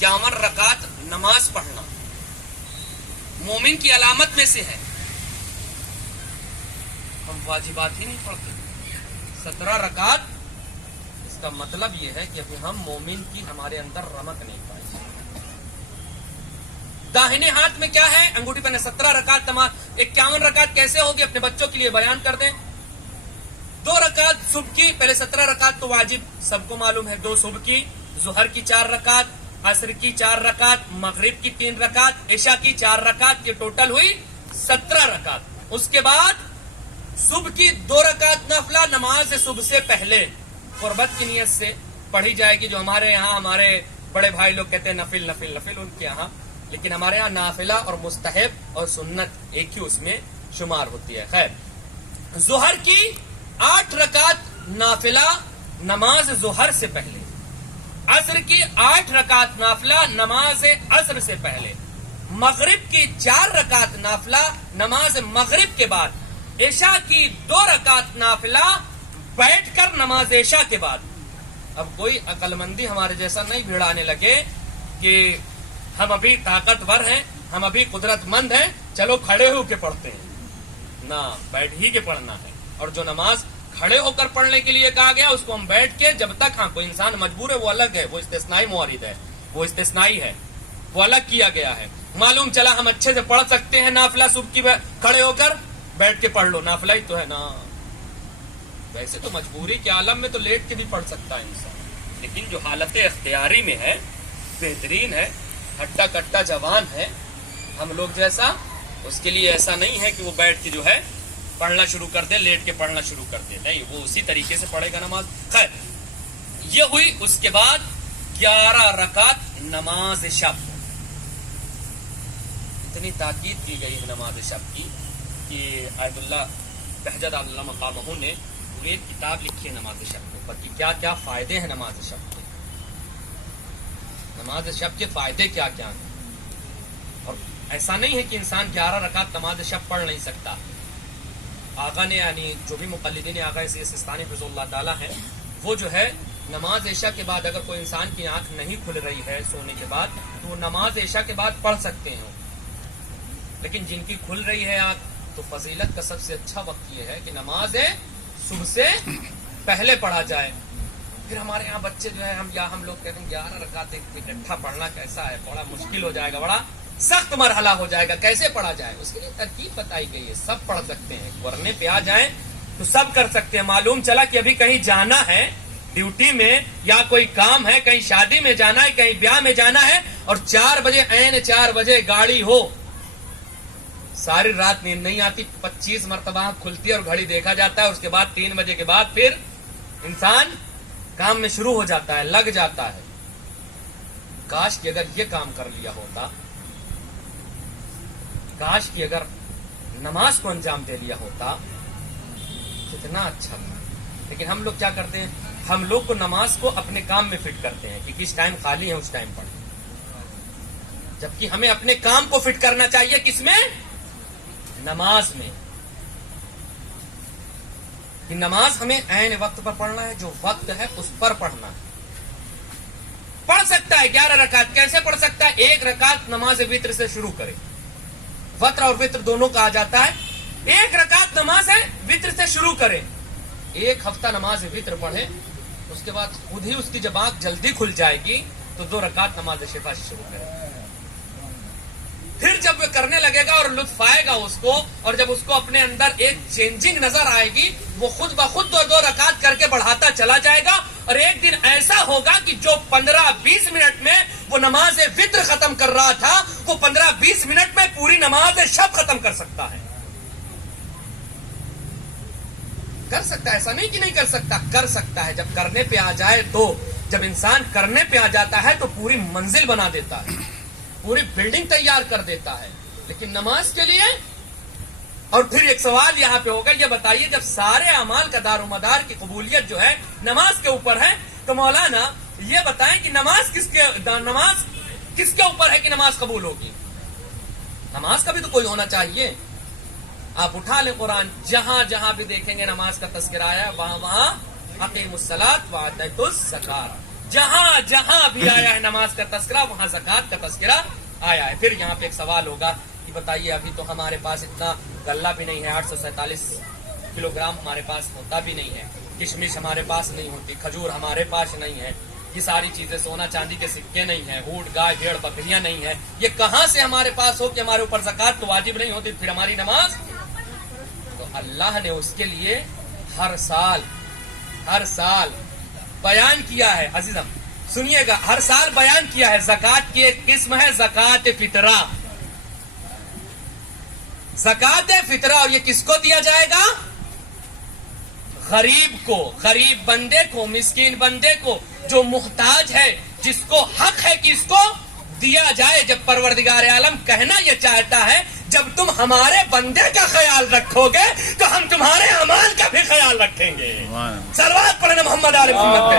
51 रकात नमाज पढ़ना मोमिन की अलामत में से है। हम वाजिबात ही नहीं पढ़ते। 17 रकात, इसका मतलब यह है कि अभी हम मोमिन की हमारे अंदर रमक नहीं पाई। दाहिने हाथ में क्या है? अंगूठी पर 17 रकात नमाज। 51 रकात कैसे होगी? अपने बच्चों के लिए बयान कर दें। 2 रकात सुबह की, पहले 17 रकात तो वाजिब सबको मालूम है, 2 सुबह की, जुहर की 4 रकात, असर की 4 रकात, मगरिब की 3 रकात, इशा की 4 रकात, ये टोटल हुई 17 रकात। उसके बाद सुबह की 2 रकात नफला नमाज सुबह से पहले कुर्बत की नियत से पढ़ी जाएगी। जो हमारे यहाँ हमारे बड़े भाई लोग कहते हैं नफिल नफिल नफिल उनके यहाँ, लेकिन हमारे यहाँ नाफिला और मुस्तहब और सुन्नत एक ही उसमें शुमार होती है। खैर, जुहर की 8 रकात नाफिला नमाज जुहर से पहले, असर की 8 रकात नाफिला नमाज असर से पहले, मगरिब की 4 रकात नाफिला नमाज मगरिब के बाद, इशा की 2 रकात नाफिला बैठकर नमाज इशा के बाद। अब कोई अकलमंदी हमारे जैसा नहीं भिड़ाने लगे कि हम अभी ताकतवर हैं, हम अभी कुदरतमंद हैं, चलो खड़े होकर पढ़ते हैं ना, बैठ ही के पढ़ना है। और जो नमाज खड़े होकर पढ़ने के लिए कहा गया उसको हम बैठ के, जब तक हाँ कोई इंसान मजबूर है वो अलग है, वो इस्तिस्नाई मुआरिद है, वो इस्तिस्नाई है, वो अलग किया गया है। मालूम चला हम अच्छे से पढ़ सकते हैं नाफिला सुबह की खड़े होकर, बैठ के पढ़ लो, नाफिला ही तो है ना। वैसे तो मजबूरी के आलम में तो लेट के भी पढ़ सकता है इंसान, लेकिन जो हालत इख्तियारी में है, बेहतरीन है, हट्टा कट्टा जवान है हम लोग जैसा, उसके लिए ऐसा नहीं है कि वो बैठ के जो है पढ़ना शुरू कर दे, लेट के पढ़ना शुरू कर दे, नहीं, वो उसी तरीके से पढ़ेगा नमाज। खैर, ये हुई। उसके बाद 11 रकात नमाज शब। इतनी ताकीद की गई है नमाज शब की कि आयतुल्लाह बहजत अल्लाह मकामहू ने पूरी किताब लिखी है नमाज शब के ऊपर कि क्या क्या फायदे हैं नमाज शब के, नमाज शब के फायदे क्या क्या हैं। और ऐसा नहीं है कि इंसान 11 रकात नमाज शब पढ़ नहीं सकता। आगा ने, यानी जो भी मुक़ल्लिदीन आगा सिस्तानी हुज़ुल्लाह ताला है, वो जो है नमाज इशा के बाद अगर कोई इंसान की आंख नहीं खुल रही है सोने के बाद, तो वो नमाज इशा के बाद पढ़ सकते हैं। लेकिन जिनकी खुल रही है आंख, तो फजीलत का सबसे अच्छा वक्त ये है कि नमाज सुबह से पहले पढ़ा जाए। फिर हमारे यहाँ बच्चे जो है, हम लोग कहते हैं 11 रकात इकट्ठा पढ़ना कैसा है, बड़ा मुश्किल हो जाएगा, बड़ा सख्त मरहला हो जाएगा, कैसे पढ़ा जाए। उसके लिए तरकीब बताई गई है, सब पढ़ सकते हैं, वरने पे आ जाए तो सब कर सकते हैं। मालूम चला कि अभी कहीं जाना है ड्यूटी में, या कोई काम है, कहीं शादी में जाना है, कहीं ब्याह में जाना है, और 4 बजे ऐन 4 बजे गाड़ी हो, सारी रात नींद नहीं आती, 25 मरतबा खुलती है और घड़ी देखा जाता है। उसके बाद 3 बजे के बाद फिर इंसान काम में शुरू हो जाता है, लग जाता है। काश कि अगर ये काम कर लिया होता, काश कि अगर नमाज को अंजाम दे लिया होता, कितना अच्छा था। लेकिन हम लोग क्या करते हैं, हम लोग को नमाज को अपने काम में फिट करते हैं कि किस टाइम खाली है उस टाइम पढ़ें, जबकि हमें अपने काम को फिट करना चाहिए किसमें? नमाज में। कि नमाज हमें ऐन वक्त पर पढ़ना है, जो वक्त है उस पर पढ़ना है। पढ़ सकता है 11 रकात, कैसे पढ़ सकता है? 1 रकात नमाज वित्र से शुरू करे, वत्र और वित्र दोनों कहा जाता है। 1 रकात नमाज है वित्र से शुरू करे, 1 हफ्ता नमाज वित्र पढ़े, उसके बाद खुद ही उसकी जब आंख जल्दी खुल जाएगी तो 2 रकात नमाज शिफा से शुरू करे। फिर जब वो करने लगेगा और लुत्फ आएगा उसको, और जब उसको अपने अंदर एक चेंजिंग नजर आएगी, वो खुद ब खुद 2 रकात करके बढ़ाता चला जाएगा। और एक दिन ऐसा होगा कि जो 15-20 मिनट में वो नमाज वित्र खत्म कर रहा था, वो 15-20 मिनट में पूरी नमाज शब खत्म कर सकता है। कर सकता है, ऐसा नहीं कि नहीं कर सकता, कर सकता है। जब करने पे आ जाए तो, जब इंसान करने पे आ जाता है तो पूरी मंजिल बना देता है, पूरी बिल्डिंग तैयार कर देता है। लेकिन नमाज के लिए, और फिर एक सवाल यहाँ पे होगा, ये बताइए जब सारे अमाल का दारोमदार की कबूलियत जो है नमाज के ऊपर है, तो मौलाना ये बताएं कि नमाज किसके ऊपर है कि नमाज कबूल होगी? नमाज का भी तो कोई होना चाहिए। आप उठा ले कुरान, जहां जहां भी देखेंगे नमाज का तस्करा आया, वहां वहां अकीमुस्सलात व आतुज़ ज़कात, جہاں جہاں بھی آیا ہے نماز کا تذکرہ وہاں زکات کا تذکرہ آیا ہے. پھر یہاں پہ ایک سوال ہوگا کہ بتائیے ابھی تو ہمارے پاس اتنا غلہ بھی نہیں ہے, 847 کلو گرام ہمارے پاس ہوتا بھی نہیں ہے, کشمش ہمارے پاس نہیں ہوتی, کھجور ہمارے پاس نہیں ہے, یہ ساری چیزیں سونا چاندی کے سکے نہیں ہیں, اونٹ گائے بھیڑ بکریاں نہیں ہیں, یہ کہاں سے ہمارے پاس ہو کہ ہمارے اوپر زکات تو واجب نہیں ہوتی, پھر ہماری نماز. تو اللہ نے اس کے لیے ہر سال بیان کیا ہے. عزیزم سنیے گا, ہر سال بیان کیا ہے. زکات کی ایک قسم ہے زکات فطرہ. زکات فطرہ, اور یہ کس کو دیا جائے گا؟ غریب کو, غریب بندے کو, مسکین بندے کو, جو محتاج ہے, جس کو حق ہے کہ اس کو دیا جائے. جب پروردگار عالم کہنا یہ چاہتا ہے جب تم ہمارے بندے کا خیال رکھو گے تو ہم تمہارے اعمال کا بھی خیال رکھیں گے. صلوات پڑھنا محمد علی محمد پہ.